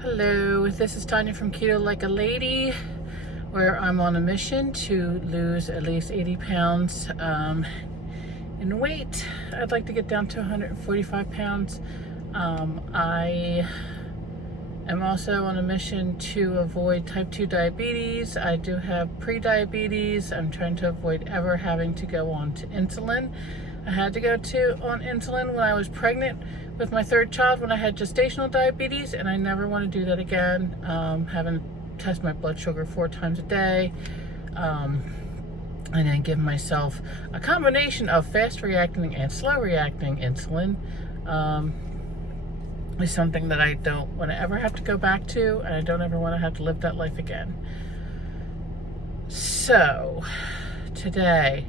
Hello, this is Tanya from Keto Like a Lady, where I'm on a mission to lose at least 80 pounds in weight. I'd like to get down to 145 pounds. I am also on a mission to avoid type 2 diabetes. I do have pre-diabetes. I'm trying to avoid ever having to go on to insulin. I had to go on insulin when I was pregnant with my third child when I had gestational diabetes, and I never want to do that again. Having to test my blood sugar 4 times a day, and then give myself a combination of fast reacting and slow reacting insulin is something that I don't want to ever have to go back to, and I don't ever want to have to live that life again. So today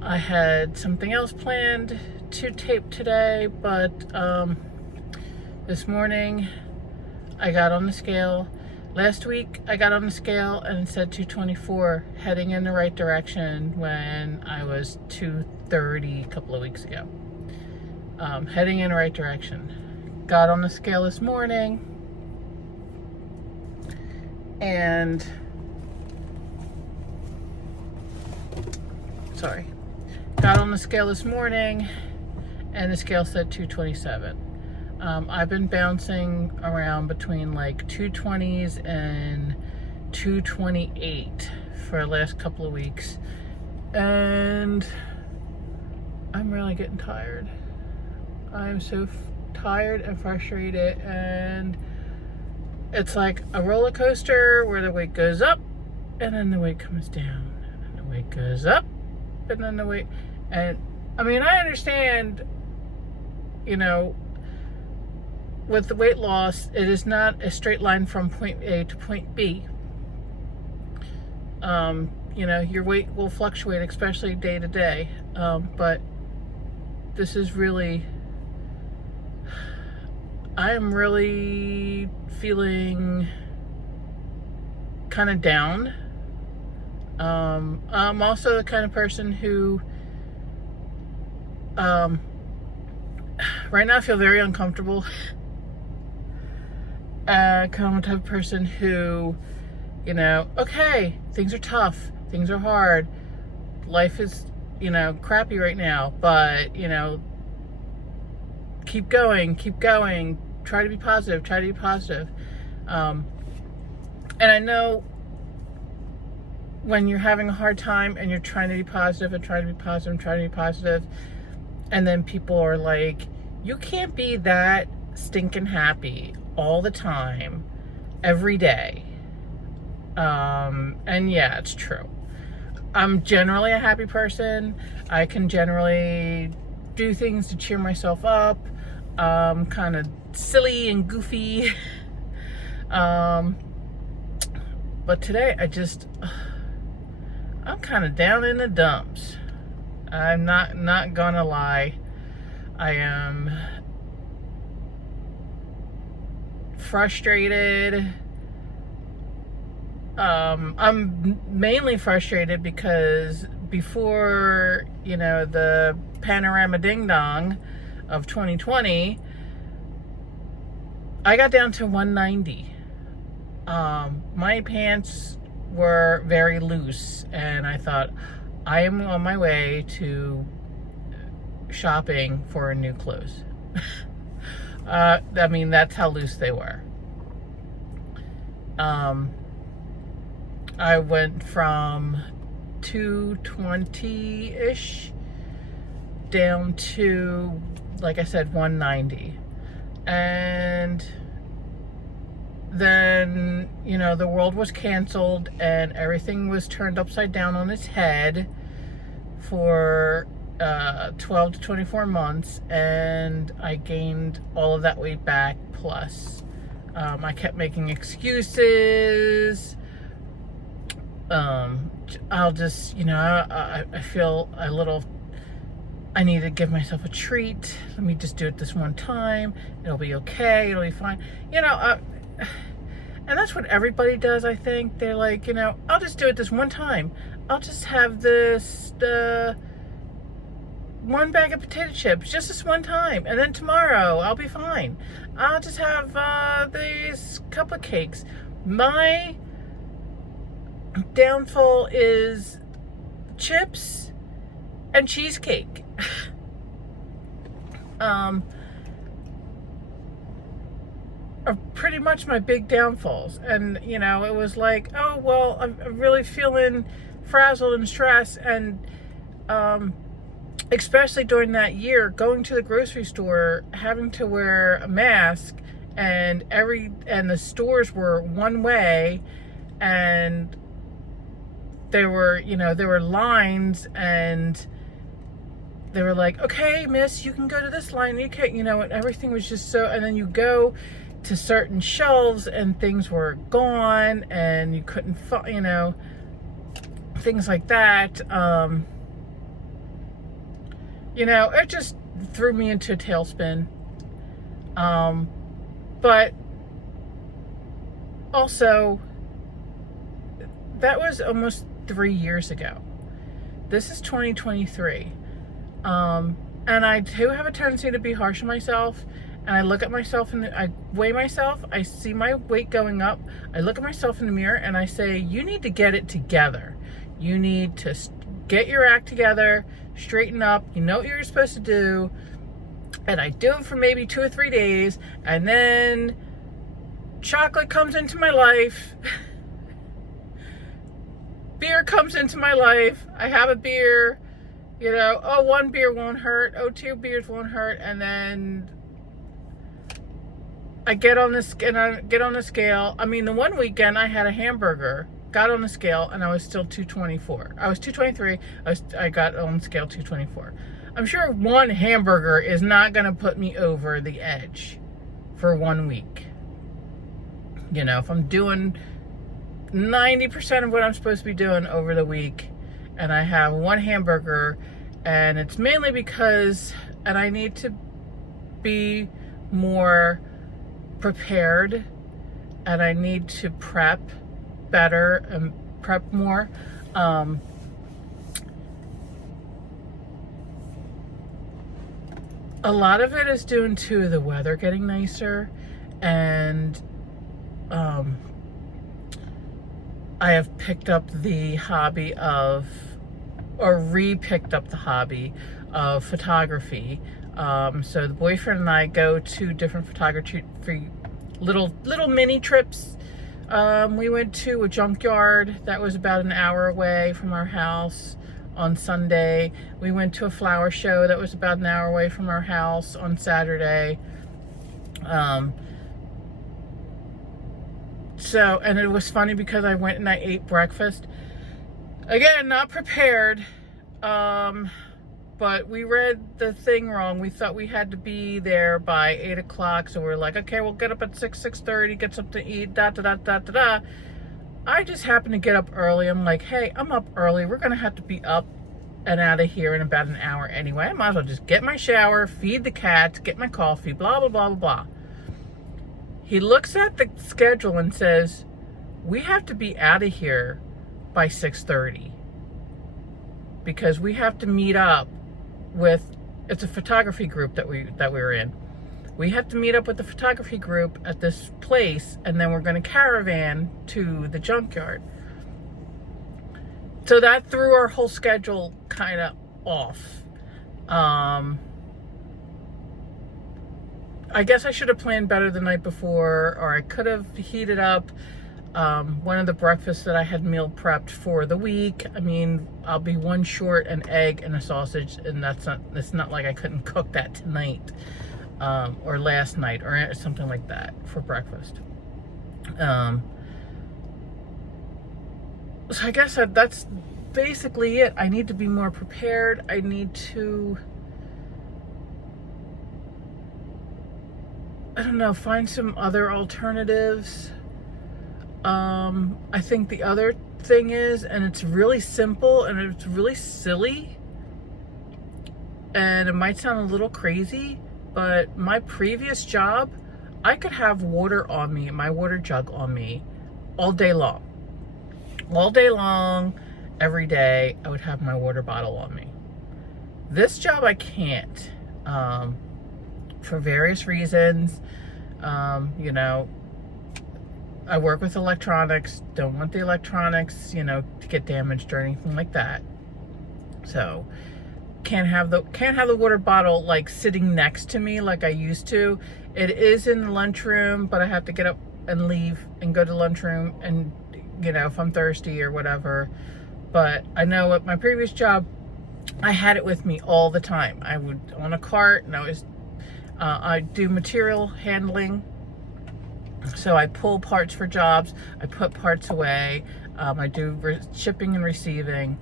I had something else planned to tape today, but this morning I got on the scale. Last week I got on the scale and it said 224, heading in the right direction, when I was 230 a couple of weeks ago. Heading in the right direction. Got on the scale this morning and got on the scale this morning and the scale said 227. I've been bouncing around between like 220s and 228 for the last couple of weeks, and I'm really getting tired. I'm so tired and frustrated, and it's like a roller coaster where the weight goes up and then the weight comes down, and then the weight goes up and then the weight, and I mean, I understand, with the weight loss, it is not a straight line from point A to point B. Your weight will fluctuate, especially day to day, but this is really, I am really feeling kind of down. I'm also the kind of person who, right now I feel very uncomfortable. Kind of the type of person who, okay, things are tough, things are hard, life is, crappy right now, but, keep going, try to be positive. And I know when you're having a hard time and you're trying to be positive and then people are like, you can't be that stinking happy all the time, every day. And yeah, it's true. I'm generally a happy person. I can generally do things to cheer myself up. Kind of silly and goofy. But today I'm kind of down in the dumps. I'm not gonna lie. I am frustrated. I'm mainly frustrated because before, the panorama ding dong of 2020, I got down to 190. My pants were very loose, and I thought, I am on my way to shopping for new clothes. That's how loose they were. I went from 220-ish down to, like I said, 190. And then, the world was canceled and everything was turned upside down on its head for 12 to 24 months, and I gained all of that weight back plus. I kept making excuses. I'll just, I feel a little, I need to give myself a treat. Let me just do it this one time. It'll be okay. It'll be fine. And that's what everybody does, I think. They're like, I'll just do it this one time. I'll just have this one bag of potato chips just this one time, and then tomorrow I'll be fine. I'll just have these couple of cakes. My downfall is chips and cheesecake. Are pretty much my big downfalls. And you know, it was like, oh well, I'm really feeling frazzled and stressed, and especially during that year, going to the grocery store, having to wear a mask, and the stores were one way, and there were lines, and they were like, okay, miss, you can go to this line, you can't, and everything was just so, and then you go to certain shelves and things were gone and you couldn't find, things like that. It just threw me into a tailspin. But also, that was almost 3 years ago. This is 2023. And I do have a tendency to be harsh on myself. And I look at myself and I weigh myself. I see my weight going up. I look at myself in the mirror and I say, you need to get it together. You need to get your act together, straighten up. You know what you're supposed to do. And I do it for maybe 2 or 3 days. And then chocolate comes into my life. Beer comes into my life. I have a beer. One beer won't hurt. 2 beers won't hurt. And then I get on the scale. I mean, the one weekend I had a hamburger, got on the scale, and I was still 224. I was 223. I got on the scale 224. I'm sure one hamburger is not going to put me over the edge for 1 week. If I'm doing 90% of what I'm supposed to be doing over the week, and I have one hamburger, and it's mainly because, and I need to be more prepared, and I need to prep better and prep more. A lot of it is due to the weather getting nicer, and I have picked up the hobby of, or re-picked up the hobby of photography. So the boyfriend and I go to different photography little mini trips. We went to a junkyard that was about an hour away from our house on Sunday. We went to a flower show that was about an hour away from our house on Saturday. And it was funny because I went and I ate breakfast. Again, not prepared. But we read the thing wrong. We thought we had to be there by 8 o'clock. So we're like, okay, we'll get up at 6:30, get something to eat, I just happened to get up early. I'm like, hey, I'm up early. We're going to have to be up and out of here in about an hour anyway. I might as well just get my shower, feed the cats, get my coffee, blah, blah, blah, blah, blah. He looks at the schedule and says, we have to be out of here by 6:30 because we have to meet up with, it's a photography group that we were in. We have to meet up with the photography group at this place, and then we're going to caravan to the junkyard. So that threw our whole schedule kind of off. I guess I should have planned better the night before, or I could have heated up one of the breakfasts that I had meal prepped for the week. I mean, I'll be one short an egg and a sausage, and it's not like I couldn't cook that tonight or last night or something like that for breakfast. So I guess that's basically it. I need to be more prepared. I need to, I don't know, find some other alternatives. I think the other thing is, and it's really simple and it's really silly, and it might sound a little crazy, but my previous job, I could have water on me, my water jug on me, all day long. All day long, every day, I would have my water bottle on me. This job I can't, for various reasons. You know, I work with electronics, don't want the electronics, you know, to get damaged or anything like that. So can't have the water bottle like sitting next to me like I used to. It is in the lunchroom, but I have to get up and leave and go to the lunchroom, and you know, if I'm thirsty or whatever. But I know at my previous job, I had it with me all the time. I would on a cart, and I do material handling. So I pull parts for jobs, I put parts away, I do shipping and receiving.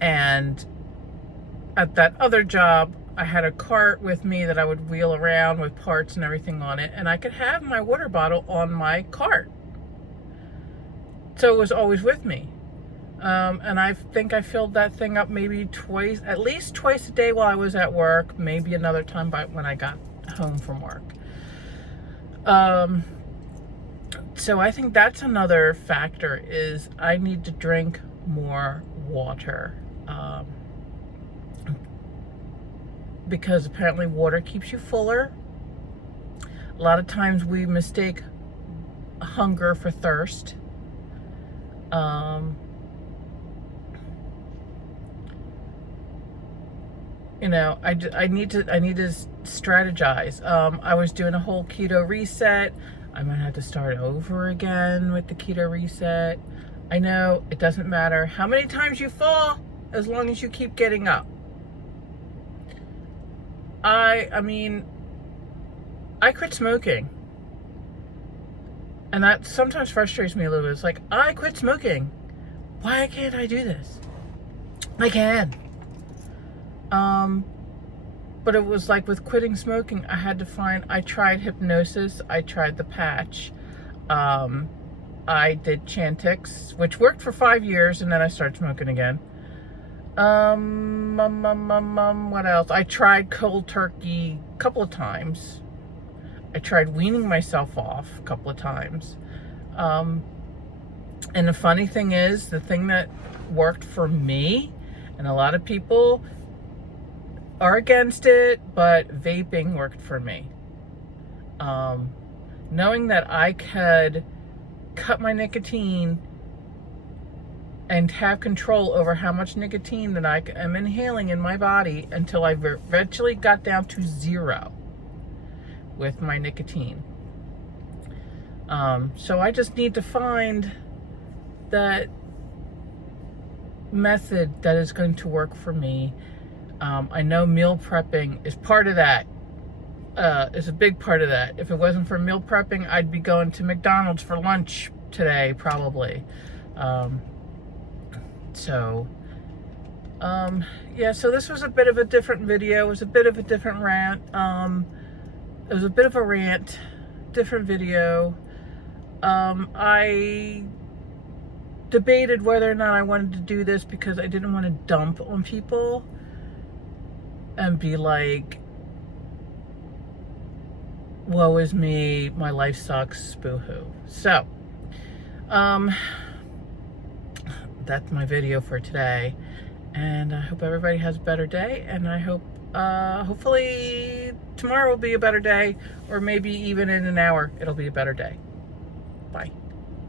And at that other job, I had a cart with me that I would wheel around with parts and everything on it, and I could have my water bottle on my cart. So it was always with me. And I think I filled that thing up maybe at least twice a day while I was at work, maybe another time when I got home from work. So I think that's another factor, is I need to drink more water. Because apparently water keeps you fuller. A lot of times we mistake hunger for thirst. You know, I need to strategize. I was doing a whole keto reset. I'm gonna have to start over again with the keto reset. I know it doesn't matter how many times you fall, as long as you keep getting up. I mean, I quit smoking, and that sometimes frustrates me a little bit. It's like, I quit smoking. Why can't I do this? I can. But it was like with quitting smoking, I tried hypnosis, I tried the patch, I did Chantix, which worked for 5 years, and then I started smoking again. What else? I tried cold turkey a couple of times. I tried weaning myself off a couple of times. And the funny thing is, the thing that worked for me, and a lot of people are against it, but vaping worked for me. Knowing that I could cut my nicotine and have control over how much nicotine that I am inhaling in my body until I eventually got down to 0 with my nicotine. So I just need to find that method that is going to work for me. I know meal prepping is part of that, is a big part of that. If it wasn't for meal prepping, I'd be going to McDonald's for lunch today, probably. Yeah, so this was a bit of a different video. It was a bit of a different rant. It was a bit of a rant, different video. I debated whether or not I wanted to do this because I didn't want to dump on people and be like, woe is me, my life sucks, boo-hoo. So, that's my video for today, and I hope everybody has a better day, and I hope, hopefully tomorrow will be a better day, or maybe even in an hour it'll be a better day. Bye.